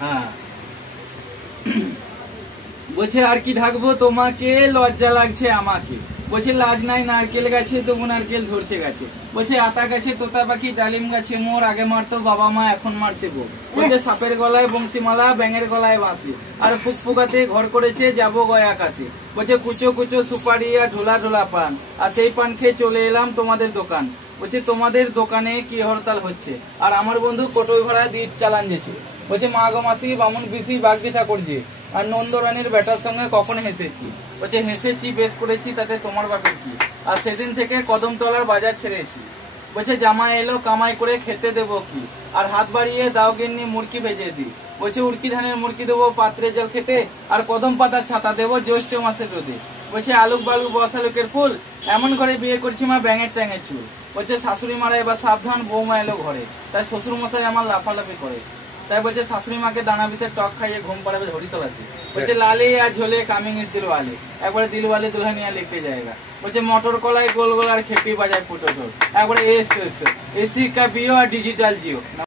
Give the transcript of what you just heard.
হ্যাঁ বলছে আর কি ঢাকবো তোমাকে, লজ্জা লাগছে আমাকে। বলছে লাজ নাই নারকেল গাছে, তবু নারকেল ধরছে গাছে। বলছে আতা গাছে তোতা পাখি, ডালিম গাছে মোর, আগে মারতো বাবা মা এখন মারছে বউ। বলছে সাপের গলায় বংশীমালা, ব্যাঙের গলায় বাঁশি, আর ফুকফুকাতে ঘর করেছে যাবো গয় আকাশে। বলছে কুচো কুচো সুপারি আর ঢোলা ঢোলা পান, আর সেই পান খেয়ে চলে এলাম তোমাদের দোকান। বলছে তোমাদের দোকানে কি হরতাল হচ্ছে, আর আমার বন্ধু কোটোই ভাড়া দিয়ে চালান যেছে। বলছে মা গো মাসি বামুন বিসি বাগদি ঠাকুর যে, আর নন্দরানীর বেটার সঙ্গে কখন হেসেছি। বলছে হেসেছি বেশ করেছি, তাতে তোমার বাপের কি, আর সেদিন থেকে কদমতলার বাজার ছেড়েছি। বলছে জামা এলো কামাই করে খেতে দেবো কি, আর হাত বাড়িয়ে দাও গিন্নি মুরকি ভেজে দি। বলছে উড়কি ধানের মুরকি দেবো পাত্রে জল খেতে, আর কদম পাতার ছাতা দেবো জ্যৈষ্ঠ মাসের রোদে। বলছে আলুক বালু বসালুকের ফুল, এমন ঘরে বিয়ে করছি মা ব্যাঙের ট্যাঙের চুল। বলছে শাশুড়ি মারা এবার সাবধান, বৌমা এলো ঘরে, তাই শ্বশুর মশাই আমার লাফালাফি করে। তাই বলছে শাশুড়ি মাকে দানা বিষের টক খাইয়ে ঘুম পাড়াবে হরিতলাতে। বলছে লালে আর ঝোলে কামিং ইজ দিলওয়ালে, একবারে দিলওয়ালে দুলহানিয়া লিখে জায়গা। বলছে মটর কলাই গোল গোল আর খেপি বাজায় ফুটো ঢোল, একবারে এসি কা বিও আর ডিজিটাল জিও।